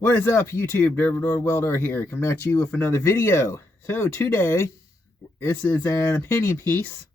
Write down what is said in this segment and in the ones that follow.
What is up, YouTube? Dervidor Welder here, coming at you with another video. So today, this is an opinion piece.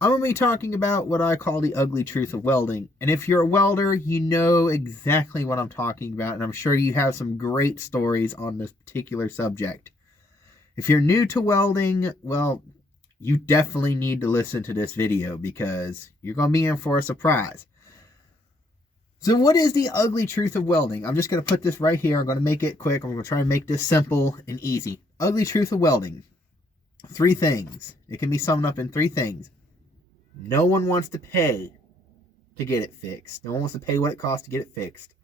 I'm going to be talking about what I call the ugly truth of welding. And if you're a welder, you know exactly what I'm talking about, and I'm sure you have some great stories on this particular subject. If you're new to welding, well, you definitely need to listen to this video because you're going to be in for a surprise. So what is the ugly truth of welding? I'm just going to put this right here. I'm going to make it quick. I'm going to try and make this simple and easy. Ugly truth of welding. 3 things. It can be summed up in 3 things. No one wants to pay to get it fixed. No one wants to pay what it costs to get it fixed.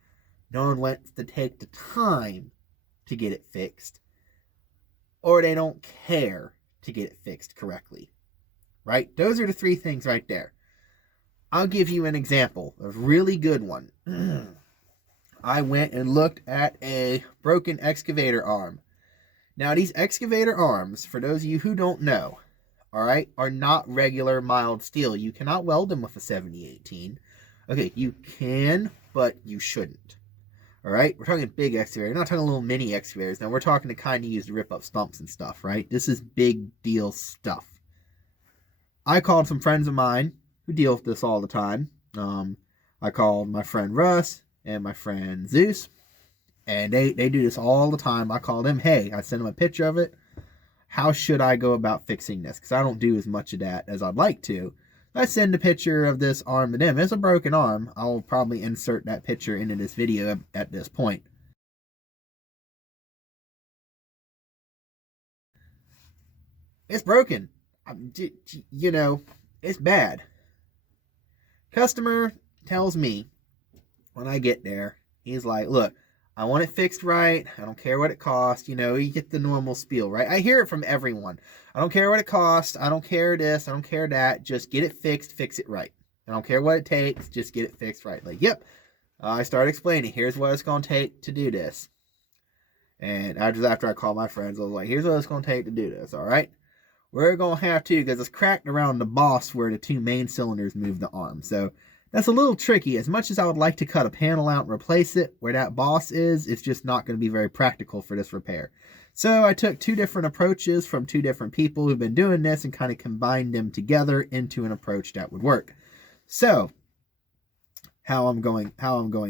No one wants to take the time to get it fixed. Or they don't care to get it fixed correctly. Right? Those are the 3 things right there. I'll give you an example, a really good one. I went and looked at a broken excavator arm. Now, these excavator arms, for those of you who don't know, all right, are not regular mild steel. You cannot weld them with a 7018. Okay, you can, but you shouldn't. All right, we're talking big excavator. We're not talking little mini excavators. Now, we're talking the kind you use to rip up stumps and stuff, right? This is big deal stuff. I called some friends of mine who deal with this all the time. I called my friend Russ and my friend Zeus, and they do this all the time. I call them, hey, I send them a picture of it. How should I go about fixing this? Because I don't do as much of that as I'd like to. I send a picture of this arm to them. It's a broken arm. I'll probably insert that picture into this video at this point. It's broken. You know, it's bad. Customer tells me when I get there, he's like, look, I want it fixed right. I don't care what it costs. You know, you get the normal spiel, right? I hear it from everyone. I don't care what it costs. I don't care this. I don't care that. Just get it fixed. Fix it right. I don't care what it takes. Just get it fixed right. Like, yep. I start explaining. Here's what it's going to take to do this. And after I called my friends, I was like, here's what it's going to take to do this. All right. We're going to have to, because it's cracked around the boss where the 2 main cylinders move the arm. So that's a little tricky. As much as I would like to cut a panel out and replace it, where that boss is, it's just not going to be very practical for this repair. So I took 2 different approaches from 2 different people who've been doing this and kind of combined them together into an approach that would work. So how I'm going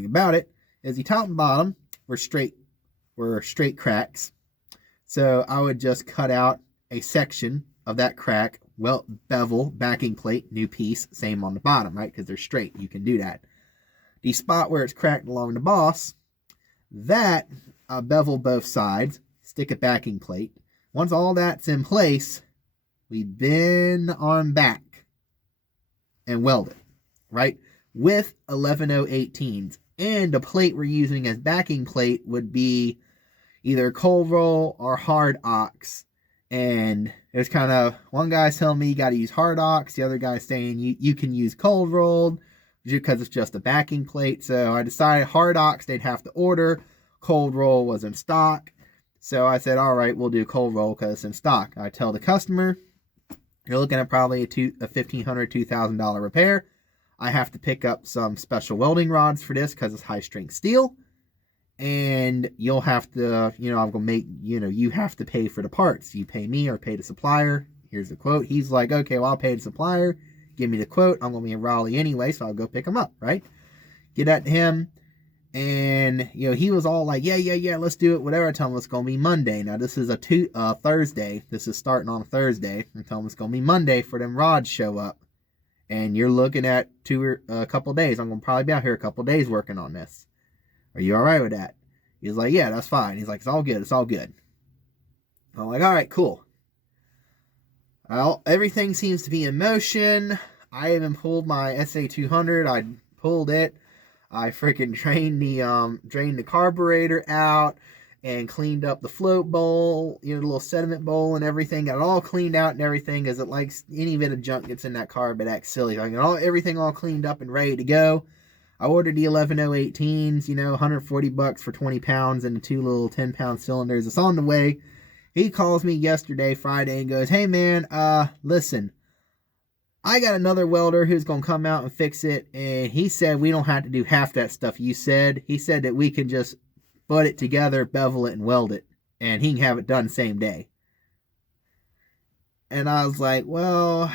about it is the top and bottom were straight cracks. So I would just cut out a section of that crack, well, bevel, backing plate, new piece, same on the bottom, right? Because they're straight. You can do that. The spot where it's cracked along the boss, that bevel both sides, stick a backing plate. Once all that's in place, we bend the arm back and weld it, right? With 11018s. And the plate we're using as backing plate would be either cold roll or hard ox. And there's kind of, one guy's telling me you got to use hard ox. The other guy's saying you can use cold rolled because it's just a backing plate. So I decided hard ox they'd have to order. Cold roll was in stock. So I said, all right, we'll do cold roll because it's in stock. I tell the customer, you're looking at probably a $1,500, $2,000 repair. I have to pick up some special welding rods for this because it's high strength steel. And you'll have to, I'm going to make, you have to pay for the parts. You pay me or pay the supplier. Here's the quote. He's like, okay, well, I'll pay the supplier. Give me the quote. I'm going to be in Raleigh anyway, so I'll go pick him up, right? Get that to him. And, he was all like, yeah, let's do it, whatever. I tell him it's going to be Monday. Now, this is a Thursday. This is starting on a Thursday. I tell him it's going to be Monday for them rods show up. And you're looking at a couple days. I'm going to probably be out here a couple days working on this. Are you all right with that? He's like, yeah, that's fine. He's like, it's all good. It's all good. I'm like, all right, cool. Well, everything seems to be in motion. I even pulled my SA200. I pulled it. I freaking drained the carburetor out and cleaned up the float bowl, the little sediment bowl and everything. Got it all cleaned out and everything, because it likes any bit of junk gets in that car, but acts silly. I got everything all cleaned up and ready to go. I ordered the 11018s, $140 for 20 pounds and the 2 little 10-pound cylinders. It's on the way. He calls me yesterday, Friday, and goes, hey, man, listen, I got another welder who's going to come out and fix it, and he said we don't have to do half that stuff you said. He said that we can just butt it together, bevel it, and weld it, and he can have it done same day. And I was like, well,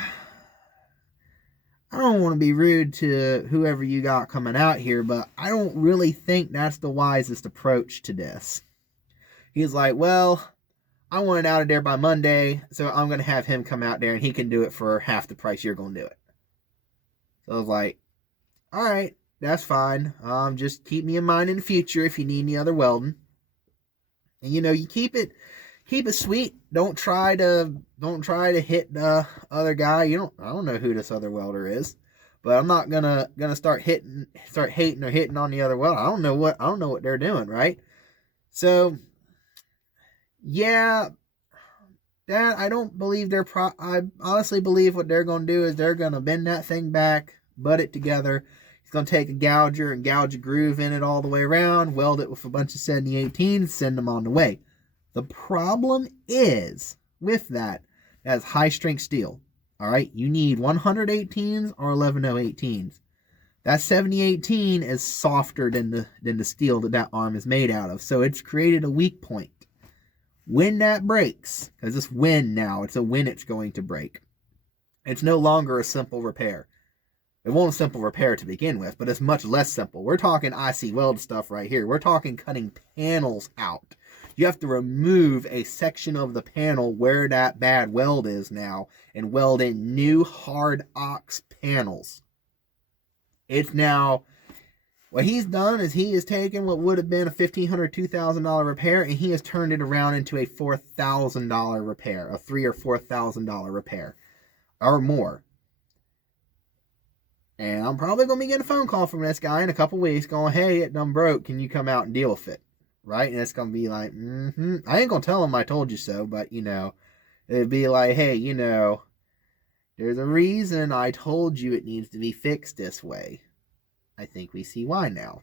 I don't want to be rude to whoever you got coming out here, but I don't really think that's the wisest approach to this. He's like, well, I want it out of there by Monday, so I'm going to have him come out there and he can do it for half the price you're going to do it. So I was like, all right, that's fine. Just keep me in mind in the future if you need any other welding. And you keep it sweet. Don't try to hit the other guy. I don't know who this other welder is, but I'm not gonna start hating or hitting on the other welder. I don't know what they're doing, right? So yeah, that I don't believe I honestly believe what they're gonna do is they're gonna bend that thing back, butt it together. He's gonna take a gouger and gouge a groove in it all the way around, weld it with a bunch of 7018s, send them on the way. The problem is with that's high strength steel. All right, you need 118s or 11018s. That 7018 is softer than the steel that arm is made out of, so it's created a weak point. When that breaks, because it's when it's going to break. It's no longer a simple repair. It won't a simple repair to begin with, but it's much less simple. We're talking IC weld stuff right here. We're talking cutting panels out. You have to remove a section of the panel where that bad weld is now and weld in new hard ox panels. It's now, what he's done is he has taken what would have been a $1,500, $2,000 repair and he has turned it around into a $4,000 repair, a $3,000 or $4,000 repair or more. And I'm probably going to be getting a phone call from this guy in a couple weeks going, hey, it done broke. Can you come out and deal with it? Right? And it's going to be like, I ain't going to tell him I told you so, but, it'd be like, hey, there's a reason I told you it needs to be fixed this way. I think we see why now.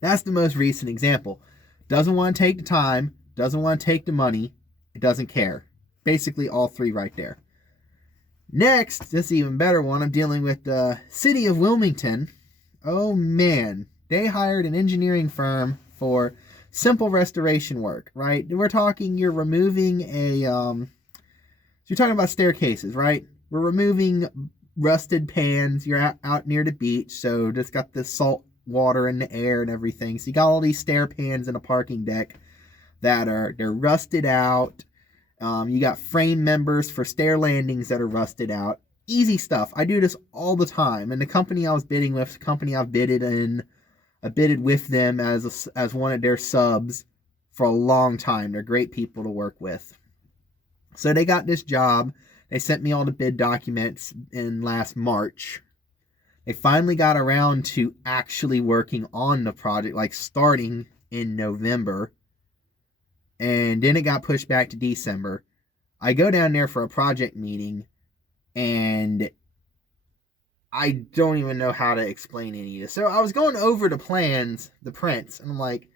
That's the most recent example. Doesn't want to take the time, doesn't want to take the money, it doesn't care. Basically all three right there. Next, this even better one, I'm dealing with the city of Wilmington. Oh man, they hired an engineering firm for simple restoration work, right? We're talking, you're removing you're talking about staircases, right? We're removing rusted pans. You're out near the beach, so just got the salt water in the air and everything. So you got all these stair pans in a parking deck they're rusted out. You got frame members for stair landings that are rusted out. Easy stuff. I do this all the time. And the company I was bidding with, the company I've bidded with them as one of their subs for a long time. They're great people to work with. So they got this job. They sent me all the bid documents in last March. They finally got around to actually working on the project, like starting in November. And then it got pushed back to December. I go down there for a project meeting, and I don't even know how to explain any of this. So I was going over the plans, the prints, and I'm like,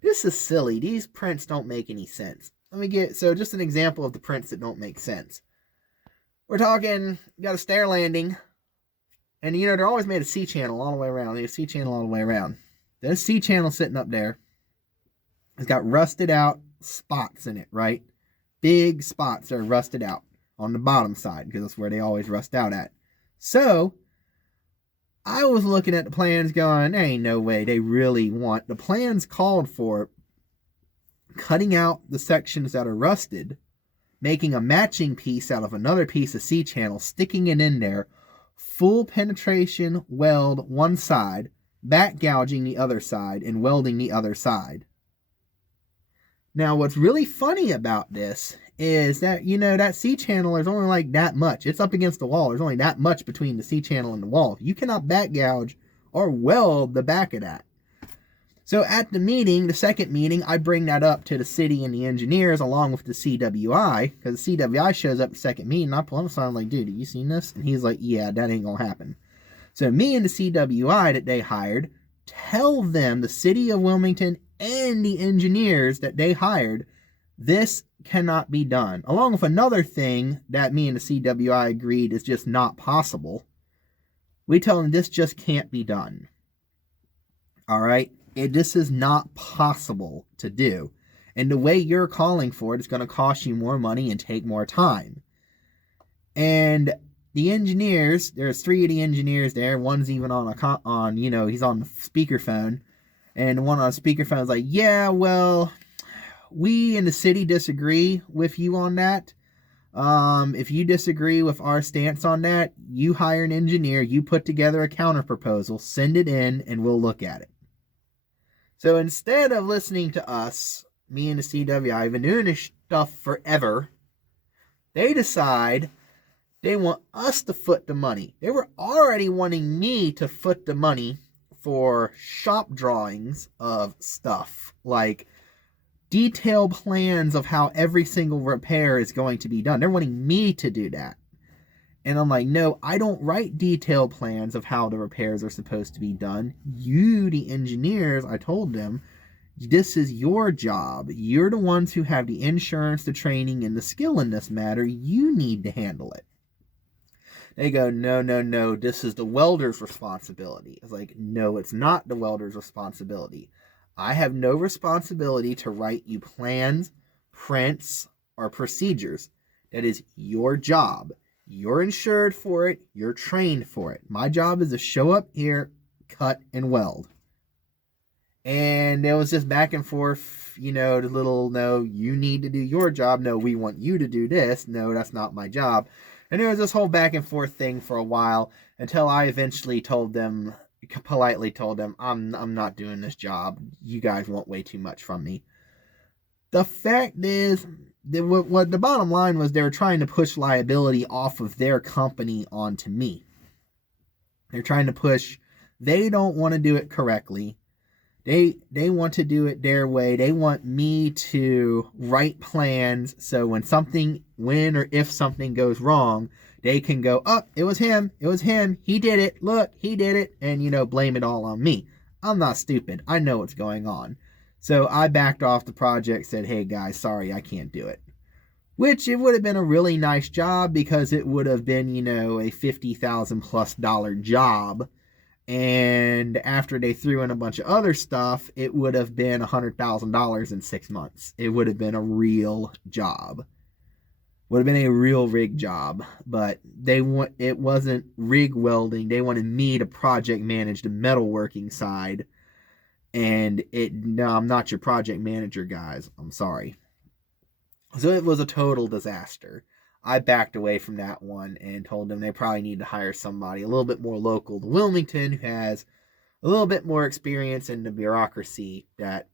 this is silly. These prints don't make any sense. So just an example of the prints that don't make sense. We're talking, you got a stair landing, and they're always made a C-channel all the way around. They have a C-channel all the way around. There's a C-channel sitting up there. It's got rusted out spots in it, right? Big spots that are rusted out on the bottom side, because that's where they always rust out at. So I was looking at the plans going, there ain't no way they really want, the plans called for cutting out the sections that are rusted, making a matching piece out of another piece of C-channel, sticking it in there, full penetration weld one side, back gouging the other side, and welding the other side. Now, what's really funny about this is that, that C-channel, there's only like that much. It's up against the wall. There's only that much between the C-channel and the wall. You cannot back gouge or weld the back of that. So at the meeting, the second meeting, I bring that up to the city and the engineers along with the CWI, because the CWI shows up at the second meeting, and I pull him aside, I'm like, dude, have you seen this? And he's like, yeah, that ain't gonna happen. So me and the CWI that they hired tell them, the city of Wilmington and the engineers that they hired, this cannot be done. Along with another thing that me and the CWI agreed is just not possible. We tell them this just can't be done. All right. This is not possible to do. And the way you're calling for it is going to cost you more money and take more time. And the engineers, there's 3 of the engineers there. One's even on he's on the speakerphone. And the one on speakerphone is like, yeah, well, we in the city disagree with you on that. If you disagree with our stance on that, you hire an engineer, you put together a counter proposal, send it in, and we'll look at it. So instead of listening to us, me and the CWI have been doing this stuff forever, they decide they want us to foot the money. They were already wanting me to foot the money for shop drawings of stuff, like detailed plans of how every single repair is going to be done. They're wanting me to do that. And I'm like, no, I don't write detailed plans of how the repairs are supposed to be done. You, the engineers, I told them, this is your job. You're the ones who have the insurance, the training, and the skill in this matter. You need to handle it. They go, no, this is the welder's responsibility. It's like, no, it's not the welder's responsibility. I have no responsibility to write you plans, prints, or procedures. That is your job. You're insured for it. You're trained for it. My job is to show up here, cut, and weld. And there was just back and forth, the little, no, you need to do your job. No, we want you to do this. No, that's not my job. And there was this whole back and forth thing for a while until I eventually politely told them, I'm not doing this job. You guys want way too much from me. The fact is, what the bottom line was, they were trying to push liability off of their company onto me. They're trying to push, they don't want to do it correctly. They want to do it their way. They want me to write plans so when or if something goes wrong, they can go, oh, it was him, he did it, look, he did it, and, blame it all on me. I'm not stupid. I know what's going on. So I backed off the project, said, hey guys, sorry, I can't do it. Which it would have been a really nice job because it would have been, a $50,000+ job. And after they threw in a bunch of other stuff, it would have been $100,000 in 6 months. It would have been a real job. Would have been a real rig job. But it wasn't rig welding. They wanted me to project manage the metalworking side. And no, I'm not your project manager, guys. I'm sorry. So it was a total disaster. I backed away from that one and told them they probably need to hire somebody a little bit more local to Wilmington who has a little bit more experience in the bureaucracy that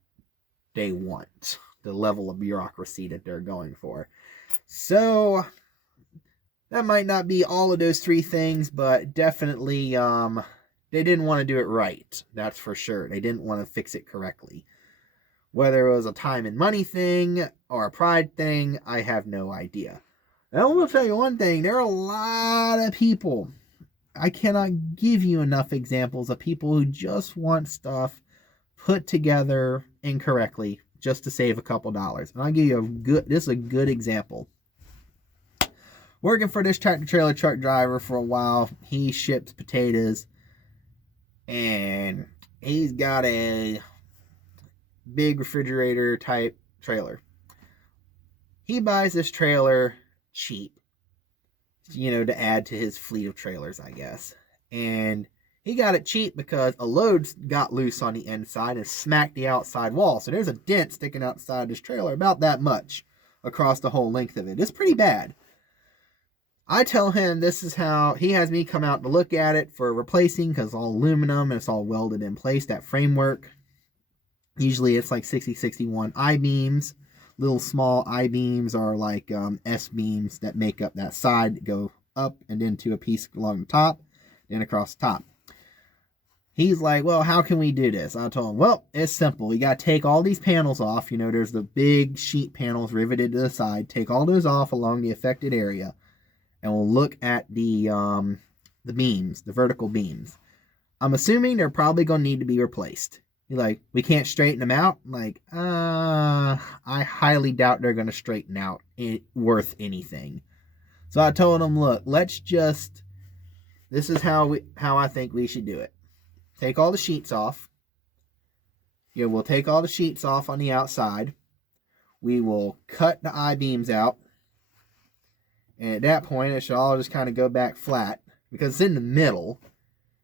they want, the level of bureaucracy that they're going for. So that might not be all of those 3 things, but definitely they didn't want to do it right. That's for sure. They didn't want to fix it correctly. Whether it was a time and money thing or a pride thing, I have no idea. And I will tell you one thing, there are a lot of people, I cannot give you enough examples of people who just want stuff put together incorrectly just to save a couple dollars. And I'll give you this is a good example. Working for this tractor trailer truck driver for a while, he ships potatoes and he's got a big refrigerator type trailer. He buys this trailer cheap, to add to his fleet of trailers, I guess. And he got it cheap because a load got loose on the inside and smacked the outside wall. So there's a dent sticking outside this trailer about that much across the whole length of it. It's pretty bad. I tell him this is how he has me come out to look at it for replacing, because it's all aluminum and it's all welded in place, that framework. Usually it's like 60-61 I-beams. Little small I-beams are like S-beams that make up that side that go up and into a piece along the top, then across the top. He's like, well, how can we do this? I told him, well, it's simple. You got to take all these panels off. There's the big sheet panels riveted to the side. Take all those off along the affected area. And we'll look at the beams, the vertical beams. I'm assuming they're probably going to need to be replaced. You're like, we can't straighten them out? I'm like, I highly doubt they're going to straighten out worth anything. So I told him, look, this is how I think we should do it. Take all the sheets off. we'll take all the sheets off on the outside. We will cut the I-beams out. And at that point, it should all just kind of go back flat because it's in the middle.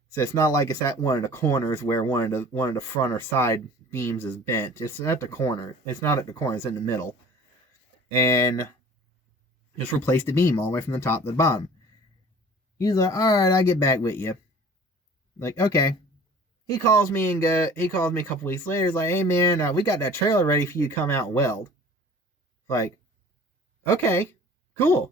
So it's not like it's at one of the corners where one of the front or side beams is bent. It's at the corner. It's not at the corner. It's in the middle. And just replace the beam all the way from the top to the bottom. He's like, all right, I'll get back with you. Like, okay. He calls me a couple weeks later. He's like, hey man, we got that trailer ready for you to come out and weld. Like, okay, cool.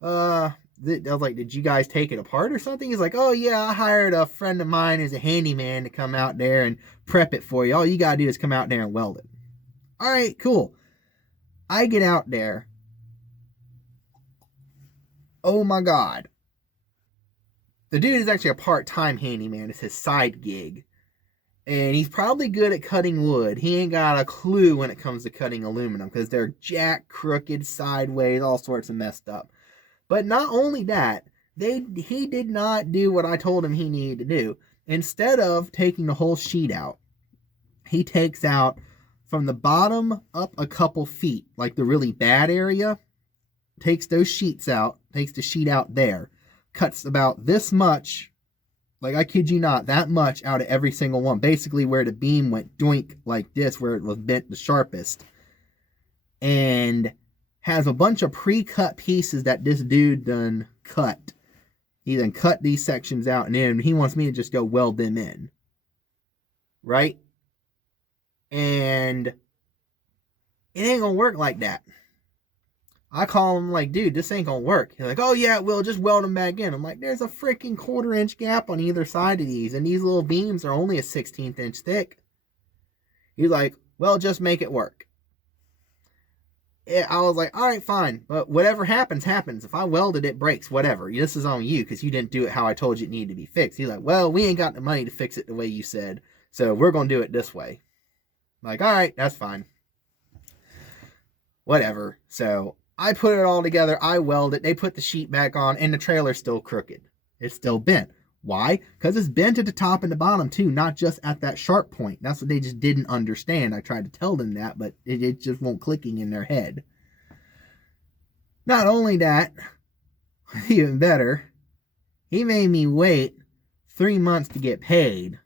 I was like, did you guys take it apart or something? He's like, oh yeah, I hired a friend of mine as a handyman to come out there and prep it for you. All you gotta do is come out there and weld it. All right, cool. I get out there. Oh my God. The dude is actually a part-time handyman. It's his side gig. And he's probably good at cutting wood. He ain't got a clue when it comes to cutting aluminum because they're jacked, crooked, sideways, all sorts of messed up. But not only that, he did not do what I told him he needed to do. Instead of taking the whole sheet out, he takes out from the bottom up a couple feet, like the really bad area, takes those sheets out, takes the sheet out there, cuts about this much, like I kid you not, that much out of every single one. Basically where the beam went doink like this, where it was bent the sharpest. And has a bunch of pre-cut pieces that this dude done cut. He then cut these sections out and then he wants me to just go weld them in. Right? And it ain't gonna work like that. I call him like, dude, this ain't gonna work. He's like, oh yeah, it will, just weld them back in. I'm like, there's a freaking 1/4 inch gap on either side of these, and these little beams are only a 1/16 inch thick. He's like, well, just make it work. I was like, all right, fine, but whatever happens, happens. If I welded it, breaks, whatever. This is on you because you didn't do it how I told you it needed to be fixed. He's like, well, we ain't got the money to fix it the way you said, so we're gonna do it this way. I'm like, all right, that's fine. Whatever. So I put it all together. I weld it. They put the sheet back on, and the trailer's still crooked. It's still bent. Why? Because it's bent at the top and the bottom too, not just at that sharp point. That's what they just didn't understand. I tried to tell them that, but it just won't clicking in their head. Not only that, even better, he made me wait 3 months to get paid.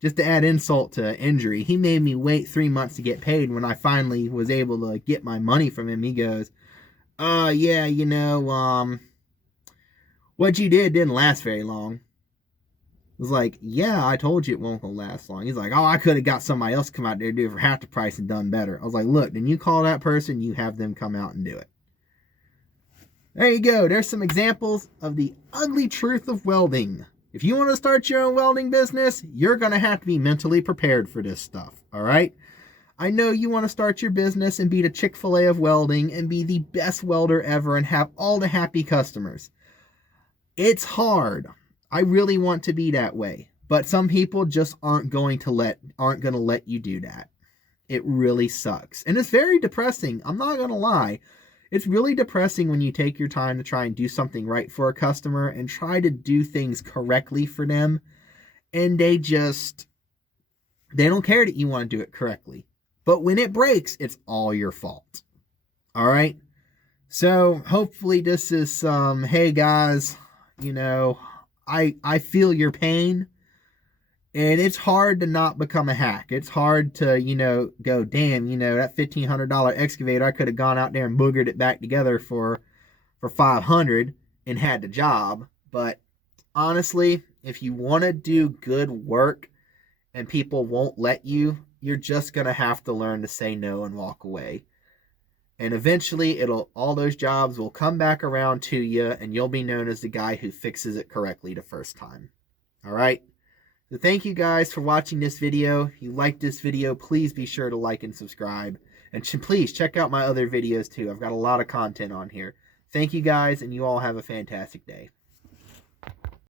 Just to add insult to injury, he made me wait 3 months to get paid. When I finally was able to get my money from him, he goes, yeah, what you did didn't last very long. I was like, yeah, I told you it won't last long. He's like, oh, I could have got somebody else to come out there to do it for half the price and done better. I was like, look, then you call that person, you have them come out and do it. There you go. There's some examples of the ugly truth of welding. If you want to start your own welding business, you're going to have to be mentally prepared for this stuff, all right? I know you want to start your business and be the Chick-fil-A of welding and be the best welder ever and have all the happy customers. It's hard. I really want to be that way, but some people just aren't going to let you do that. It really sucks. And it's very depressing. I'm not going to lie. It's really depressing when you take your time to try and do something right for a customer and try to do things correctly for them. And they don't care that you want to do it correctly. But when it breaks, it's all your fault. All right. So hopefully this is hey guys, I feel your pain. And it's hard to not become a hack. It's hard to, go, damn, that $1,500 excavator, I could have gone out there and boogered it back together for $500 and had the job. But honestly, if you want to do good work and people won't let you, you're just going to have to learn to say no and walk away. And eventually all those jobs will come back around to you and you'll be known as the guy who fixes it correctly the first time. All right. So thank you guys for watching this video. If you liked this video, please be sure to like and subscribe. And please check out my other videos too. I've got a lot of content on here. Thank you guys, and you all have a fantastic day.